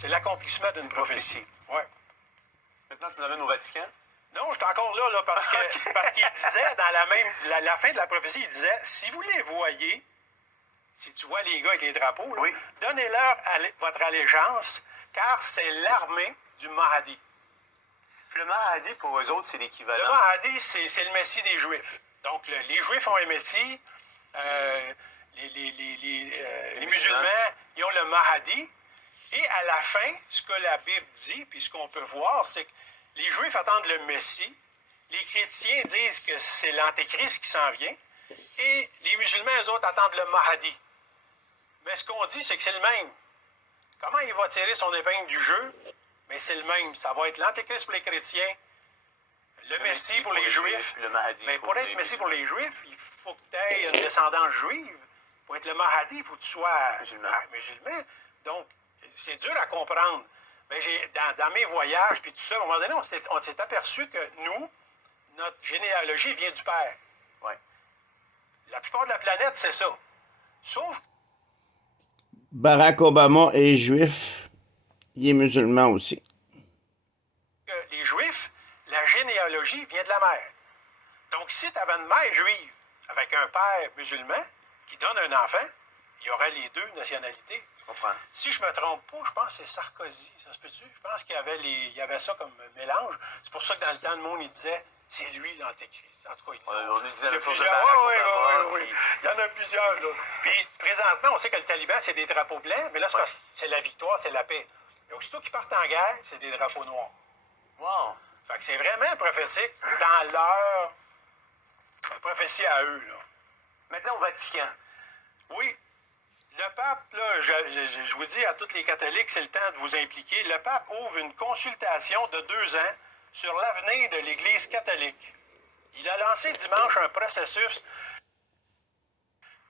C'est l'accomplissement d'une prophétie. Ouais. Maintenant, tu nous amènes au Vatican? Non, je suis encore là parce que parce qu'il disait, dans la fin de la prophétie, il disait, si vous les voyez, si tu vois les gars avec les drapeaux, là, Oui. donnez-leur votre allégeance, car c'est l'armée du Mahdi. Puis le Mahdi, pour eux autres, c'est Le l'équivalent. Mahdi, c'est le Messie des Juifs. Donc, les Juifs ont un Messie, les musulmans, ils ont le Mahdi. Et à la fin, ce que la Bible dit, puis ce qu'on peut voir, c'est que les Juifs attendent le Messie, les chrétiens disent que c'est l'Antéchrist qui s'en vient, et les musulmans, eux autres, attendent le Mahdi. Mais ce qu'on dit, c'est que c'est le même. Comment il va tirer son épingle du jeu? Mais c'est le même. Ça va être l'Antéchrist pour les chrétiens, le Messie pour les Juifs. Le Mahdi Mais pour être Messie pour les Juifs, il faut que tu aies une descendance juive. Pour être le Mahdi, il faut que tu sois musulman. Donc, c'est dur à comprendre. Mais dans mes voyages, puis tout ça, à un moment donné, on s'est aperçu que nous, notre généalogie vient du Père. Ouais. La plupart de la planète, c'est ça. Sauf Barack Obama est juif, il est musulman aussi. que les Juifs, la généalogie vient de la mère. Donc, si tu avais une mère juive avec un père musulman qui donne un enfant, il y aurait les deux nationalités. Je comprends. Si je me trompe pas, je pense que c'est Sarkozy, ça se peut-tu? Je pense qu'il y avait ça comme mélange. C'est pour ça que dans le temps, le monde, il disait, c'est lui l'Antéchrist. En tout cas, On nous disait la chose de plusieurs. Barack Obama, Oui. Il y en a plusieurs, là. Puis, présentement, on sait que le Taliban, c'est des drapeaux blancs, mais là, c'est parce que c'est la victoire, c'est la paix. Et aussitôt qu'ils partent en guerre, c'est des drapeaux noirs. Wow. Fait que c'est vraiment prophétique dans leur prophétie à eux, là. Maintenant, au Vatican. Oui. Le pape, là, je vous dis à tous les catholiques, c'est le temps de vous impliquer. Le pape ouvre une consultation de 2 ans sur l'avenir de l'Église catholique. Il a lancé dimanche un processus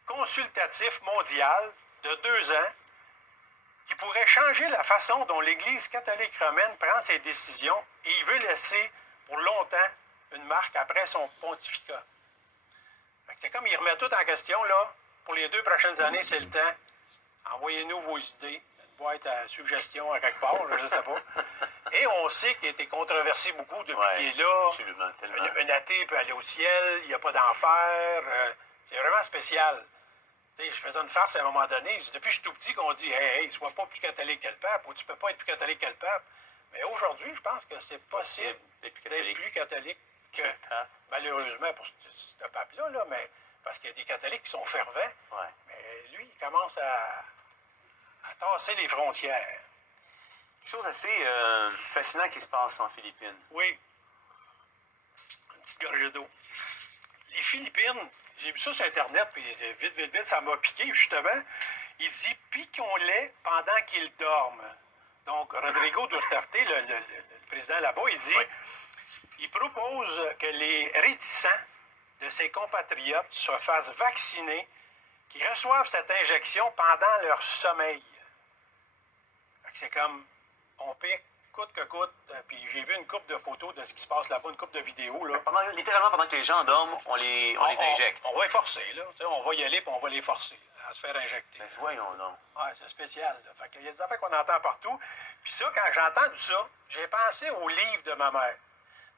consultatif mondial de 2 ans qui pourrait changer la façon dont l'Église catholique romaine prend ses décisions et il veut laisser pour longtemps une marque après son pontificat. C'est comme il remet tout en question, là. Pour les 2 prochaines années, c'est le temps. Envoyez-nous vos idées, une boîte à suggestions à quelque part, je ne sais pas. Et on sait qu'il a été controversé beaucoup depuis qu'il est là. Absolument, tellement. Un athée peut aller au ciel, il n'y a pas d'enfer. C'est vraiment spécial. Tu sais, je faisais une farce à un moment donné. Depuis que je suis tout petit qu'on dit hey, sois pas plus catholique que le pape, ou tu peux pas être plus catholique que le pape. Mais aujourd'hui, je pense que c'est possible d'être plus catholique que, malheureusement, pour ce pape-là, là, mais parce qu'il y a des catholiques qui sont fervents. Ouais. Mais lui, il commence à tasser les frontières. Quelque chose assez fascinant qui se passe en Philippines. Oui. Une petite gorgée d'eau. Les Philippines, j'ai vu ça sur Internet, puis vite, ça m'a piqué, justement. Il dit « piquons-les pendant qu'ils dorment ». Donc, Rodrigo Duterte, le président là-bas, il dit il propose que les réticents de ses compatriotes se fassent vacciner, qu'ils reçoivent cette injection pendant leur sommeil. C'est comme, on pique coûte que coûte, puis j'ai vu une couple de photos de ce qui se passe là-bas, une couple de vidéos. Là. Littéralement, pendant que les gens dorment, on les injecte. On va les forcer, là. On va y aller, puis on va les forcer à se faire injecter. Mais voyons donc. Ouais, c'est spécial. Là. Fait qu'il y a des affaires qu'on entend partout. Puis ça, quand j'ai entendu ça, j'ai pensé au livre de ma mère.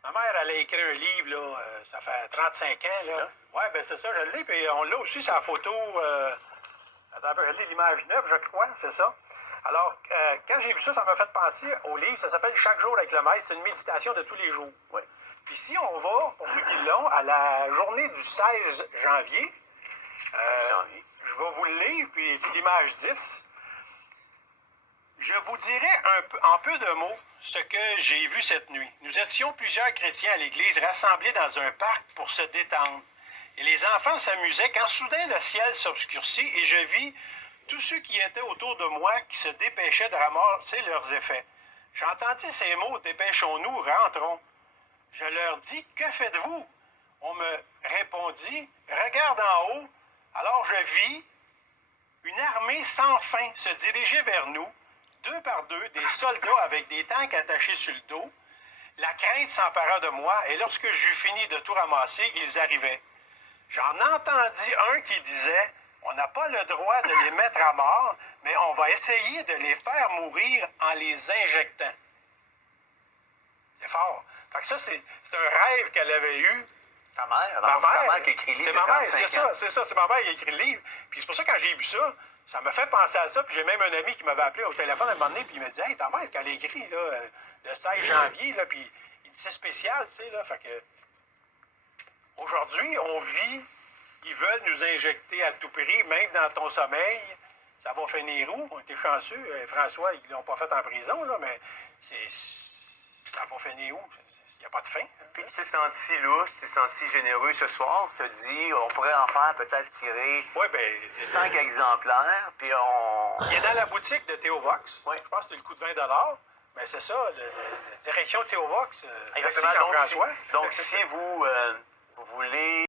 Ma mère, elle a écrit un livre, là, ça fait 35 ans. Là. Ouais, ben c'est ça, je l'ai. Puis on l'a aussi sur la photo. Attends, je l'ai l'image 9, je crois, c'est ça. Alors, quand j'ai vu ça, ça m'a fait penser au livre. Ça s'appelle Chaque jour avec le maître. C'est une méditation de tous les jours. Ouais. Puis si on va, pour ceux qui l'ont, à la journée du 16 janvier, je vais vous le lire, puis c'est l'image 10. Je vous dirai en peu de mots ce que j'ai vu cette nuit. Nous étions plusieurs chrétiens à l'église rassemblés dans un parc pour se détendre. Et les enfants s'amusaient quand soudain le ciel s'obscurcit et je vis tous ceux qui étaient autour de moi qui se dépêchaient de ramasser leurs effets. J'entendis ces mots, dépêchons-nous, rentrons. Je leur dis, que faites-vous? On me répondit, regarde en haut. Alors je vis une armée sans fin se diriger vers nous, 2 par 2, des soldats avec des tanks attachés sur le dos. La crainte s'empara de moi et lorsque j'eus fini de tout ramasser, ils arrivaient. J'en entendis un qui disait, On n'a pas le droit de les mettre à mort, mais on va essayer de les faire mourir en les injectant. C'est fort. Fait que ça, c'est un rêve qu'elle avait eu. Ta mère? Ma C'est ta mère, mère qui écrit le livre. c'est de ma mère, 35 c'est ans. ça, c'est ma mère qui a écrit le livre. Puis c'est pour ça que quand j'ai vu ça, ça m'a fait penser à ça. Puis j'ai même un ami qui m'avait appelé au téléphone à un moment donné, puis il m'a dit, hey, ta mère, ce qu'elle a écrit, là, le 16 janvier, là, puis il dit, c'est spécial, tu sais, là. Fait que aujourd'hui, on vit, ils veulent nous injecter à tout prix, même dans ton sommeil. Ça va finir où? On était chanceux. François, ils ne l'ont pas fait en prison, là, mais ça va finir où? Il n'y a pas de fin. Puis tu t'es senti lousse, tu t'es senti généreux ce soir. Tu as dit, on pourrait en faire peut-être tirer Oui, bien. 5 exemplaires. Puis on. Il est dans la boutique de Théovox. Oui. Je pense que c'était le coût de 20 mais c'est ça, la direction Théovox. Merci Exactement. Jean-François. Donc, si vous voulez